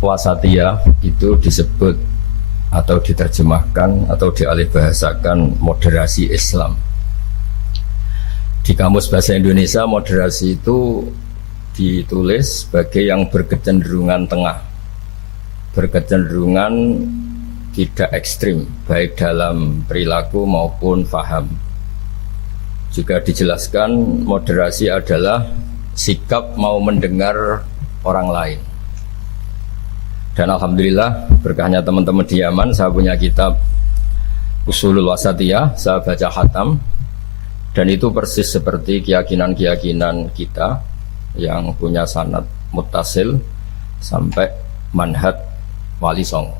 wasatiyah itu disebut atau diterjemahkan atau dialihbahasakan moderasi Islam. Di kamus bahasa Indonesia moderasi itu ditulis sebagai yang berkecenderungan tengah, berkecenderungan tidak ekstrim baik dalam perilaku maupun faham. Juga dijelaskan moderasi adalah sikap mau mendengar orang lain. Dan alhamdulillah berkahnya teman-teman di Yaman, saya punya kitab Ushulul Wasatiyah, saya baca khatam, dan itu persis seperti keyakinan-keyakinan kita yang punya sanad muttasil sampai manhaj Wali Songo.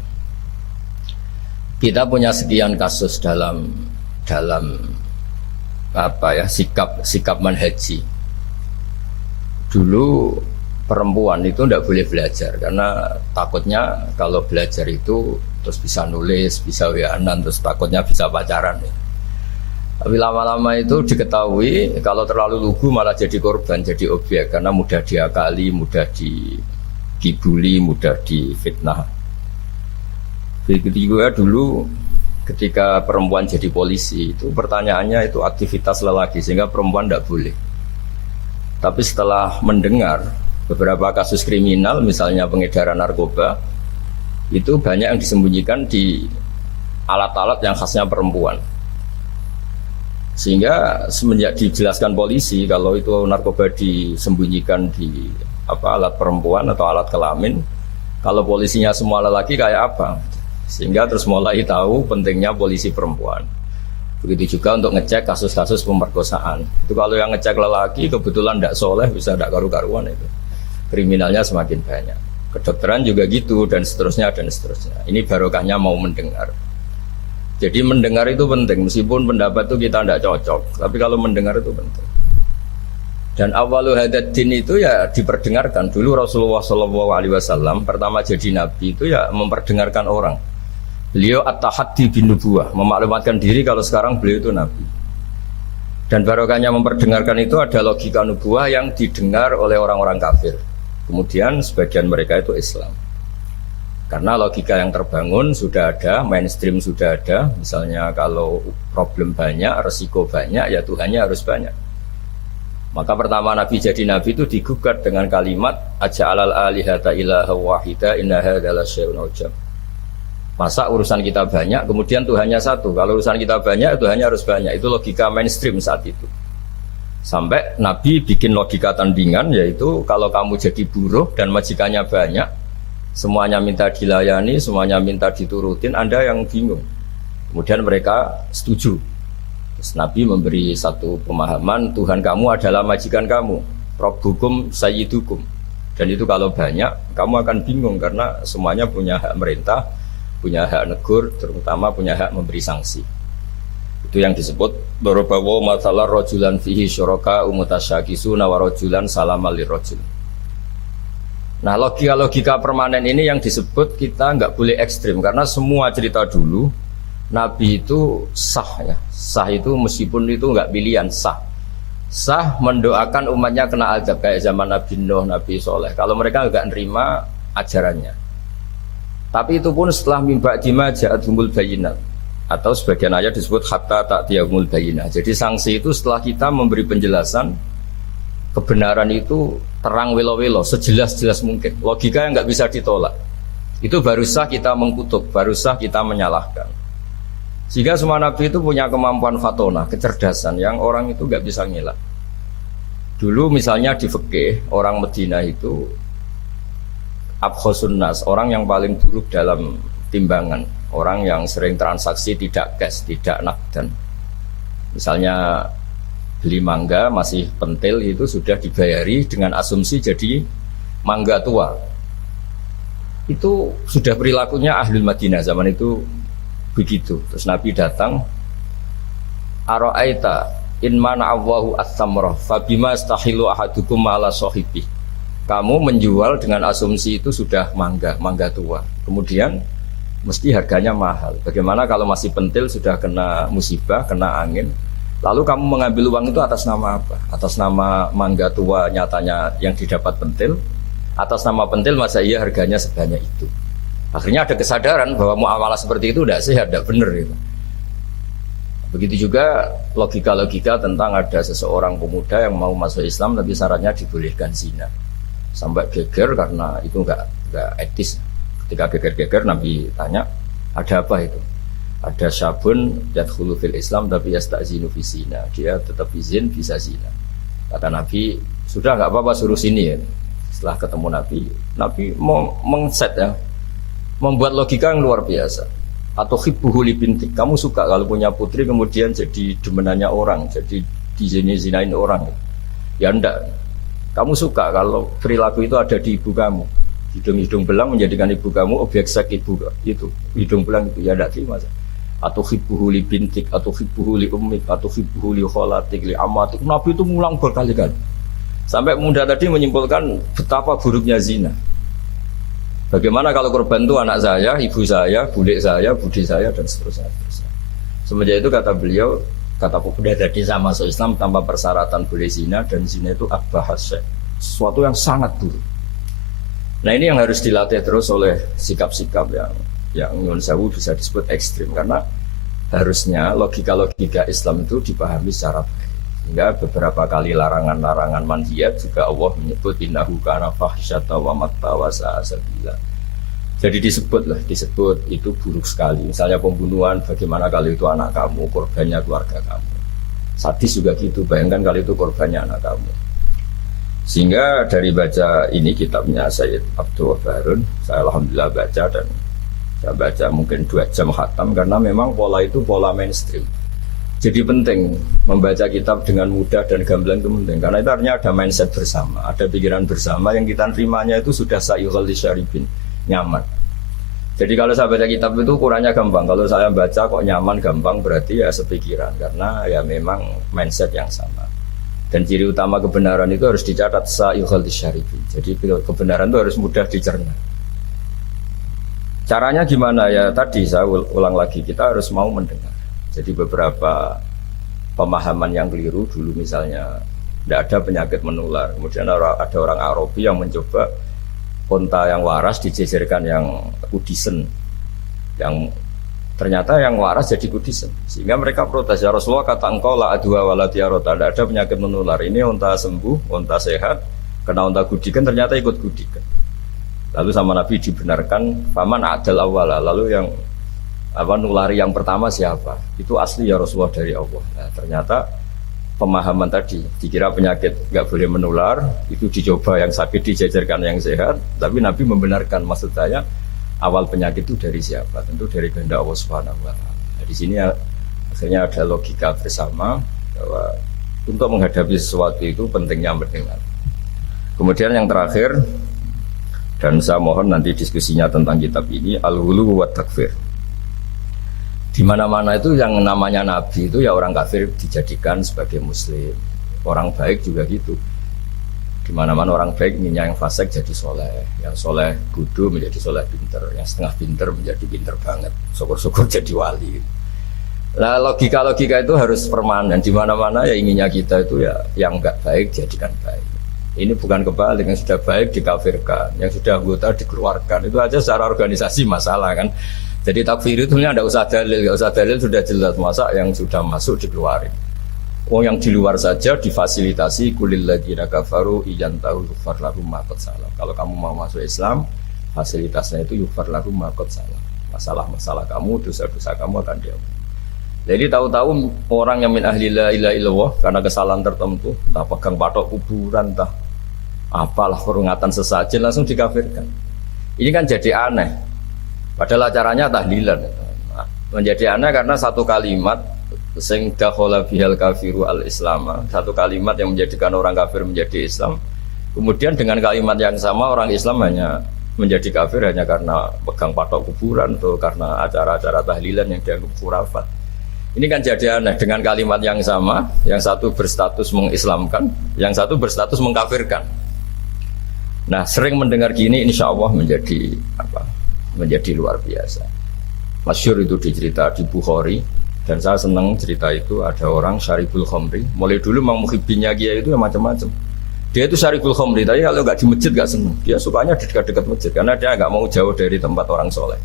Kita punya sekian kasus dalam sikap manhaji. Dulu perempuan itu tidak boleh belajar karena takutnya kalau belajar itu terus bisa nulis, bisa WA-an, terus takutnya bisa pacaran. Tapi lama-lama itu diketahui kalau terlalu lugu malah jadi korban, jadi objek karena mudah diakali, mudah dibully, mudah difitnah. Begitu juga dulu ketika perempuan jadi polisi itu pertanyaannya itu aktivitas lelaki sehingga perempuan tidak boleh. Tapi setelah mendengar beberapa kasus kriminal misalnya pengedaran narkoba itu banyak yang disembunyikan di alat-alat yang khasnya perempuan. Sehingga semenjak dijelaskan polisi kalau itu narkoba disembunyikan di alat perempuan atau alat kelamin, kalau polisinya semua lelaki kayak apa? Sehingga terus mulai tahu pentingnya polisi perempuan. Begitu juga untuk ngecek kasus-kasus pemerkosaan. Itu kalau yang ngecek lelaki kebetulan tidak soleh bisa tidak karu-karuan itu. Kriminalnya semakin banyak. Kedokteran juga gitu dan seterusnya dan seterusnya. Ini barokahnya mau mendengar. Jadi mendengar itu penting, meskipun pendapat itu kita tidak cocok, tapi kalau mendengar itu penting. Dan awalu hadad din itu ya diperdengarkan. Dulu Rasulullah SAW pertama jadi nabi itu ya memperdengarkan orang. Beliau at-tahaddi bin nubuwah, memaklumatkan diri kalau sekarang beliau itu nabi. Dan barokahnya memperdengarkan itu ada logika nubuwah yang didengar oleh orang-orang kafir. Kemudian sebagian mereka itu Islam. Karena logika yang terbangun sudah ada, mainstream sudah ada. Misalnya kalau problem banyak, resiko banyak, ya Tuhannya harus banyak. Maka pertama Nabi jadi Nabi itu digugat dengan kalimat aja'alal alihata ilaha wahida inna hadza lasyai'un ujab. Masa urusan kita banyak, kemudian Tuhannya satu. Kalau urusan kita banyak, Tuhannya harus banyak. Itu logika mainstream saat itu. Sampai Nabi bikin logika tandingan, yaitu kalau kamu jadi buruh dan majikannya banyak, semuanya minta dilayani, semuanya minta diturutin, Anda yang bingung. Kemudian mereka setuju. Terus Nabi memberi satu pemahaman, Tuhan kamu adalah majikan kamu, Rabbukum sayyidukum. Dan itu kalau banyak, kamu akan bingung karena semuanya punya hak merintah, punya hak negur, terutama punya hak memberi sanksi. Itu yang disebut dorobawo masalah rojulan fihi syuraka umutasyakisuna wa rojulan salamal lirrojul. Nah logika-logika permanen ini yang disebut kita nggak boleh ekstrim karena semua cerita dulu Nabi itu sah ya. Sah itu meskipun itu nggak pilihan, sah. Sah mendoakan umatnya kena azab kayak zaman Nabi Nuh, Nabi Soleh. Kalau mereka nggak nerima ajarannya. Tapi itu pun setelah mimba jima ja'adhumul bayinat. Atau sebagian ayat disebut hatta ta'tiyahumul bayinah. Jadi sanksi itu setelah kita memberi penjelasan kebenaran itu terang welo-welo, sejelas-jelas mungkin. Logika yang nggak bisa ditolak. Itu baru sah kita mengkutuk, baru sah kita menyalahkan. Sehingga semua nabi itu punya kemampuan fatona, kecerdasan yang orang itu nggak bisa ngelak. Dulu misalnya di fikih, orang Medina itu abkhosun nas, orang yang paling buruk dalam timbangan, orang yang sering transaksi tidak cash, tidak nakdan. Misalnya beli mangga masih pentil itu sudah dibayari dengan asumsi jadi mangga tua. Itu sudah perilakunya ahlul Madinah zaman itu begitu. Terus Nabi datang, ara'aita in mana'awahu as-samrah fabima astahilu ahadukum ala sohibih. Kamu menjual dengan asumsi itu sudah mangga tua. Kemudian mesti harganya mahal. Bagaimana kalau masih pentil sudah kena musibah, kena angin? Lalu kamu mengambil uang itu atas nama apa? Atas nama mangga tua nyatanya yang didapat pentil, Atas nama pentil masa iya harganya sebanyak itu. Akhirnya ada kesadaran bahwa muamalah seperti itu tidak sehat, tidak benar gitu. Begitu juga logika-logika tentang ada seseorang pemuda yang mau masuk Islam tapi syaratnya dibolehkan zina. Sampai geger karena itu enggak etis. Ketika geger-geger Nabi tanya, ada apa itu? Ada syabun yadkhulu fil Islam tapi yasta'zinu fi zina. Dia tetap izin bisa zina. Kata Nabi, sudah enggak apa-apa suruh sini ya. Setelah ketemu Nabi mau mengset ya, membuat logika yang luar biasa. Atau hibbuhu li bintik, kamu suka kalau punya putri kemudian jadi demenannya orang, jadi dizinain orang. Ya enggak. Kamu suka kalau perilaku itu ada di ibu kamu. Hidung-hidung belang menjadikan ibu kamu objek seks ibu itu. Hidung belang itu ya enggak terima. Atau hibbuhu li bintik, atau hibbuhu li ummik, atau hibbuhu li kholatik, li amatik. Nabi itu ngulang berkali-kali. Sampai pemuda tadi menyimpulkan betapa buruknya zina. Bagaimana kalau korban itu anak saya, ibu saya, budik saya, budi saya, dan seterusnya. Semenjak itu kata beliau, kata pemuda tadi saya masuk Islam tanpa persyaratan boleh zina, dan zina itu abbahas, sesuatu yang sangat buruk. Nah ini yang harus dilatih terus oleh sikap-sikap yang nyun sewu bisa disebut ekstrim, karena harusnya logika-logika Islam itu dipahami secara baik. Hingga beberapa kali larangan-larangan manhiyat juga Allah menyebut innahu kana fahsyata wa matta wa sa'a sabila. Jadi disebut itu buruk sekali. Misalnya pembunuhan, bagaimana kalau itu anak kamu, korbannya keluarga kamu. Sadis juga gitu, bayangkan kalau itu korbannya anak kamu. Sehingga dari baca ini kitabnya Sayyid Abdul Wahab Harun, saya alhamdulillah baca, dan saya baca mungkin 2 jam khatam karena memang pola itu pola mainstream. Jadi penting membaca kitab dengan mudah dan gamblang itu penting, karena itu artinya ada mindset bersama, ada pikiran bersama yang kita terimanya itu sudah sa'yuhal lisyaribin, nyaman. Jadi kalau saya baca kitab itu ukurannya gampang, kalau saya baca kok nyaman gampang berarti ya sepikiran, karena ya memang mindset yang sama. Dan ciri utama kebenaran itu harus dicatat sa'yuhal lisyaribin, jadi kebenaran itu harus mudah dicerna. Caranya gimana ya, tadi saya ulang lagi, kita harus mau mendengar. Jadi beberapa pemahaman yang keliru dulu, misalnya tidak ada penyakit menular, kemudian ada orang Arabi yang mencoba unta yang waras dijejerkan yang kudisen, yang ternyata yang waras jadi kudisen, sehingga mereka protes, ya Rasulullah kata engkau la adwa walatiyarota, tidak ada penyakit menular, ini unta sembuh, unta sehat, kena unta gudikan ternyata ikut gudikan. Lalu sama Nabi dibenarkan paman adal awala, lalu yang nulari yang pertama siapa? Itu asli ya Rasulullah dari Allah. Nah, ternyata pemahaman tadi dikira penyakit nggak boleh menular, itu dicoba yang sakit dijajarkan yang sehat, tapi Nabi membenarkan, maksud saya awal penyakit itu dari siapa? Tentu dari kehendak Allah Subhanahu wa taala. Nah, di sini akhirnya ada logika bersama bahwa untuk menghadapi sesuatu itu pentingnya mendengar. Kemudian yang terakhir, dan saya mohon nanti diskusinya tentang kitab ini, al-ghulu wa takfir. Di mana-mana itu yang namanya nabi itu ya orang kafir dijadikan sebagai muslim, orang baik juga gitu. Di mana-mana orang baik inginnya yang fasik jadi soleh, yang soleh kudu menjadi soleh pinter, yang setengah pinter menjadi pinter banget, syukur-syukur jadi wali. Nah logika-logika itu harus permanen. Di mana-mana ya inginnya kita itu ya yang enggak baik jadikan baik. Ini bukan kebalik, yang sudah baik dikafirkan, yang sudah anggota dikeluarkan. Itu aja secara organisasi masalah kan. Jadi takfir itu sebenarnya tidak usah dalil, sudah jelas, masa yang sudah masuk dikeluarin. Yang di luar saja difasilitasi kulil ladzina kafaru iyantahu yufar lahum ma qad salam. Kalau kamu mau masuk Islam, fasilitasnya itu yufar lahum ma qad salam. Masalah-masalah kamu, dosa-dosa kamu akan diampuni. Jadi tahu-tahu orang yang min ahli la ilaha illallah karena kesalahan tertentu, entah pegang patok kuburan, entah apalah peringatan sesajen langsung dikafirkan. Ini kan jadi aneh. Padahal acaranya tahlilan. Menjadi aneh karena satu kalimat sing dakhala bihal kafiru al-islam, satu kalimat yang menjadikan orang kafir menjadi Islam. Kemudian dengan kalimat yang sama orang Islam hanya menjadi kafir hanya karena pegang patok kuburan atau karena acara-acara tahlilan yang dianggap khurafat. Ini kan jadi aneh, dengan kalimat yang sama, yang satu berstatus mengislamkan, yang satu berstatus mengkafirkan. Nah, sering mendengar gini insya Allah menjadi luar biasa. Masyhur itu dicerita di Bukhari, dan saya senang cerita itu. Ada orang syaribul khamri, mulai dulu memang muhibbinnya Kiai itu ya macam-macam. Dia itu syaribul khamri, tapi kalau nggak di masjid nggak seneng. Dia sukanya di dekat-dekat masjid karena dia nggak mau jauh dari tempat orang soleh.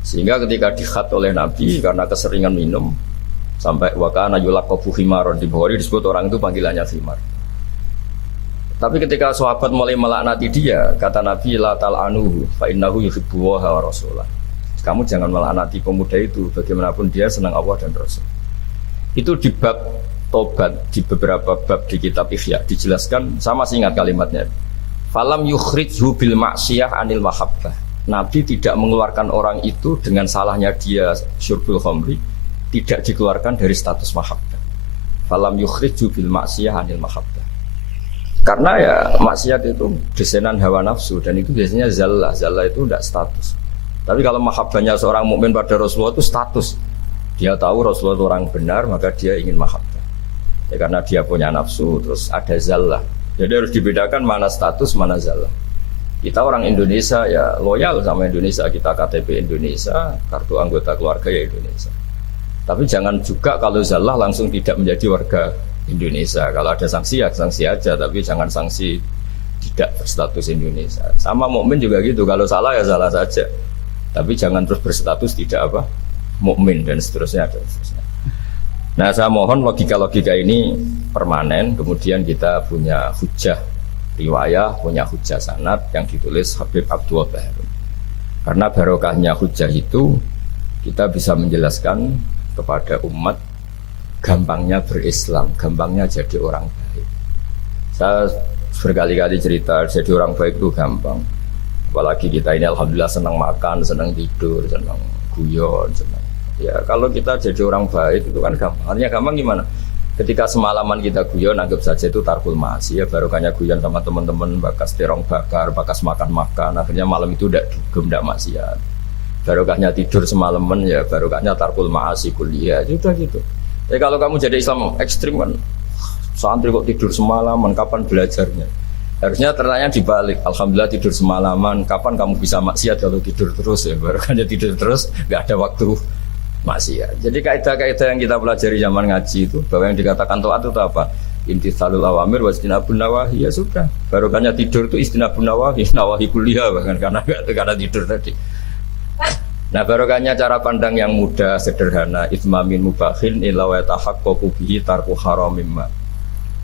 Sehingga ketika dikhat oleh Nabi karena keseringan minum sampai wakana yulaqabu himaron, di Bukhari disebut orang itu panggilannya himar. Tapi ketika sahabat mulai melaknati dia, kata Nabi la tal'anuhu fa innahu yuhibbu wa rasulah. Kamu jangan melaknati pemuda itu, bagaimanapun dia senang Allah dan Rasul. Itu di bab tobat, di beberapa bab di kitab Ihya dijelaskan, sama sih ingat kalimatnya. Falam yukhrijhu bil ma'siyah anil mahabbah. Nabi tidak mengeluarkan orang itu dengan salahnya dia syurbul khamri, tidak dikeluarkan dari status mahabbah. Falam yukhrijhu bil ma'siyah anil mahabbah. Karena ya maksiat itu desainer hawa nafsu dan itu biasanya zallah. Zallah itu tidak status. Tapi kalau mahabbahnya seorang mukmin pada Rasulullah itu status. Dia tahu Rasulullah itu orang benar, maka dia ingin mahabbah. Ya karena dia punya nafsu, terus ada zallah. Jadi harus dibedakan mana status, mana zallah. Kita orang Indonesia ya loyal sama Indonesia, kita KTP Indonesia, kartu anggota keluarga ya Indonesia. Tapi jangan juga kalau zallah langsung tidak menjadi warga Indonesia. Kalau ada sanksi ya sanksi aja, tapi jangan sanksi tidak berstatus Indonesia. Sama mukmin juga gitu, kalau salah ya salah saja. Tapi jangan terus berstatus tidak apa mukmin dan seterusnya. Nah saya mohon logika-logika ini permanen. Kemudian kita punya hujah riwayah, punya hujah sanad yang ditulis Habib Abdul Baharun. Karena barokahnya hujah itu kita bisa menjelaskan kepada umat gampangnya berislam, gampangnya jadi orang baik. Saya berkali-kali cerita jadi orang baik itu gampang. Apalagi kita ini alhamdulillah senang makan, senang tidur, senang guyon, senang. Ya kalau kita jadi orang baik itu kan gampang. Artinya gampang gimana? Ketika semalaman kita guyon, anggap saja itu tarkul ma'asi. Ya barokahnya guyon sama teman-teman, bakas terong bakar, bakas makan-makan. Akhirnya malam itu tidak dugem, tidak maksiat. Barokahnya tidur semalaman, ya barokahnya tarkul ma'asi kuliah. Juga gitu. Ya kalau kamu jadi Islam ekstrim kan, santri kok tidur semalaman, kapan belajarnya? Harusnya tertanya dibalik. Alhamdulillah tidur semalaman, kapan kamu bisa maksiat kalau tidur terus ya? Barokahnya tidur terus, nggak ada waktu maksiat. Jadi kaidah-kaidah yang kita pelajari zaman ngaji itu, bahwa yang dikatakan taat itu apa? Imtitsalul awamir wa istinabun nawahi, ya sudah. Barokahnya tidur itu istinabun nawahi, nawahi kuliah bahkan karena tidur tadi. Nah barokahnya cara pandang yang mudah, sederhana. Itsmamin mubakhin illa wa tahaqqaqu bihi tarku haramimma.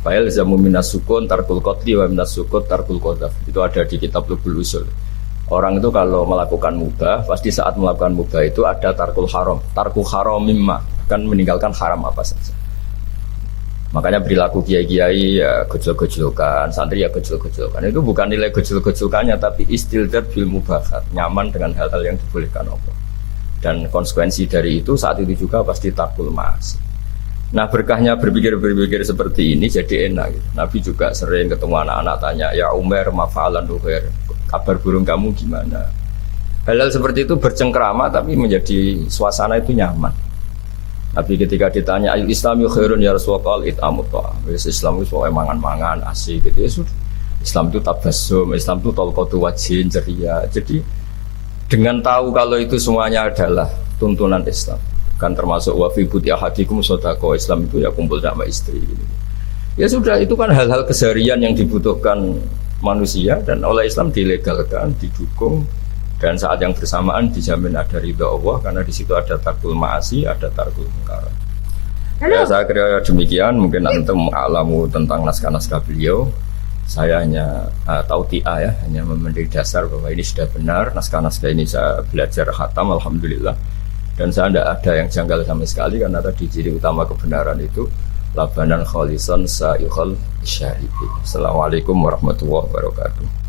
Fa'il zamu minas sukun tarkul qatli wa minas sukut tarkul qadhaf. Itu ada di kitab Lubul Usul. Orang itu kalau melakukan mubah, pasti saat melakukan mubah itu ada tarkul haram. Tarku haramimma, akan meninggalkan haram apa saja. Makanya perilaku kiai-kiai ya gejol-gejolkan, santri ya gejol-gejolkan. Itu bukan nilai gejol-gejolkannya, tapi istildat bil mubahat, nyaman dengan hal-hal yang dibolehkan Allah. Dan konsekuensi dari itu saat itu juga pasti tarkul ma'asi. Nah berkahnya berpikir seperti ini jadi enak gitu. Nabi juga sering ketemu anak-anak tanya, ya Umar mafa'alan duhair, kabar burung kamu gimana? Hal-hal seperti itu bercengkrama tapi menjadi suasana itu nyaman. Tapi ketika ditanya ayul Islam khairun ya Rasulullah it'amut ta'am. Islam itu soal mangan-mangan asik gitu ya sudah. Islam itu tabassum, Islam itu talqatu wajhin ceria. Jadi dengan tahu kalau itu semuanya adalah tuntunan Islam, kan termasuk wa fi buti ahadikum shadaqah, Islam itu ya kumpul sama istri gitu. Ya sudah, itu kan hal-hal keseharian yang dibutuhkan manusia dan oleh Islam dilegalkan, didukung. Dan saat yang bersamaan dijamin ada ridha Allah karena di situ ada tarkul ma'asi, ada tarkul munkar. Ya saya kira demikian, mungkin antum alamu tentang naskah-naskah beliau. Saya hanya tahu tia ya, hanya memberi dasar bahwa ini sudah benar, naskah-naskah ini saya belajar khatam alhamdulillah. Dan saya tidak ada yang janggal sama sekali karena tadi ciri utama kebenaran itu labanan khalisan sa'ikhal syaribi. Assalamualaikum warahmatullahi wabarakatuh.